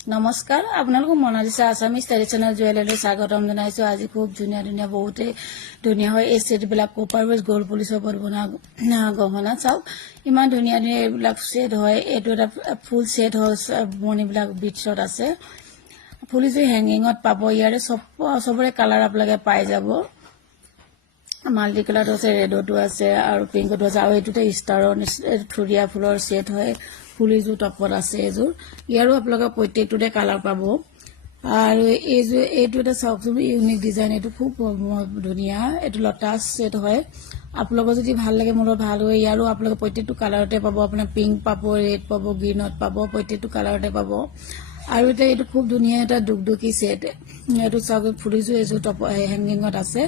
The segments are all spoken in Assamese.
নমস্কাৰ আপোনালোক মনালিছা আছামিজ ট্ৰেডিশ্যনেল জুৱেলাৰী স্বাগতম জনাইছো আজি খুব ধুনীয়া বহুতে ধুনীয়া হয় এই সেট বিলাক কপাৰ বেজ গোল্ড পুলিচৰ ওপৰত বনা গহনা চাওক ইমান ধুনীয়া এইবিলাক সেট হয় এটো এটা ফুল সেট হয় মণিবিলাক বিটছত আছে পুলিচে হেঙ্গিংত পাব ইয়াৰে সবৰে কালাৰ আপোনালোকে পাই যাব মাল্টি কালাৰ আছে ৰেডটো আছে আৰু পিংকটো আছে আৰু এটোতে ষ্টাৰৰ থুৰিয়া ফুলৰ সেট হয় ফুলিজু টপত আছে এজোৰ ইয়াৰো আপোনালোকে প্ৰত্যেকটোতে কালাৰ পাব আৰু এইটো এটা চাওকচোন ইউনিক ডিজাইন এইটো খুব ধুনীয়া এইটো লটাছ সেট হয় আপোনালোকৰ যদি ভাল লাগে মোৰ ভাল হয় ইয়াৰো আপোনালোকে প্ৰত্যেকটো কালাৰতে পাব আপোনাৰ পিংক পাব ৰেড পাব গ্ৰীনত পাব প্ৰত্যেকটো কালাৰতে পাব আৰু এইটো খুব ধুনীয়া এটা দুকদুকি সেট এইটো চাওক ফুলিজু এজোৰ টপ হেঙ্গিংত আছে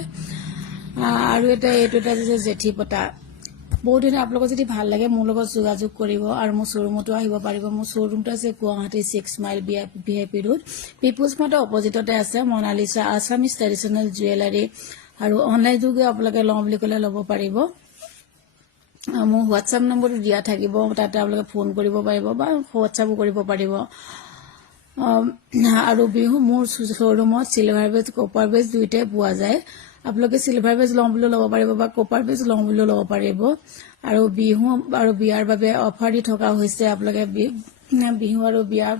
আৰু এইটো এটা জেঠি পতা বহুত দিন আপোনালোকৰ যদি ভাল লাগে মোৰ লগত যোগাযোগ কৰিব আৰু মোৰ শ্বৰুমতো আহিব পাৰিব মোৰ শ্বৰুমটো আছে Guwahati 6 mile VIP road people's মাৰ্টৰ অপজিটতে আছে মনালিছা আছামিজ ট্ৰেডিশ্যনেল জুৱেলাৰী আৰু অনলাইন যোগে আপোনালোকে লওঁ বুলি ক'লে ল'ব পাৰিব মোৰ হোৱাটছআপ নম্বৰটো দিয়া থাকিব তাতে আপোনালোকে ফোন কৰিব পাৰিব বা হোৱাটছআপো কৰিব পাৰিব আৰু বিহু মোৰ শ্বৰুমত চিলভাৰ বেজ কপাৰ বেজ দুইটাই পোৱা যায় আপোনালোকে চিলভাৰ বেজ লওঁ বুলি ল'ব পাৰিব বা কপাৰ বেজ লওঁ বুলি ল'ব পাৰিব আৰু বিহু আৰু বিয়াৰ বাবে অফাৰ দি থকা হৈছে আপোনালোকে বিহু আৰু বিয়াৰ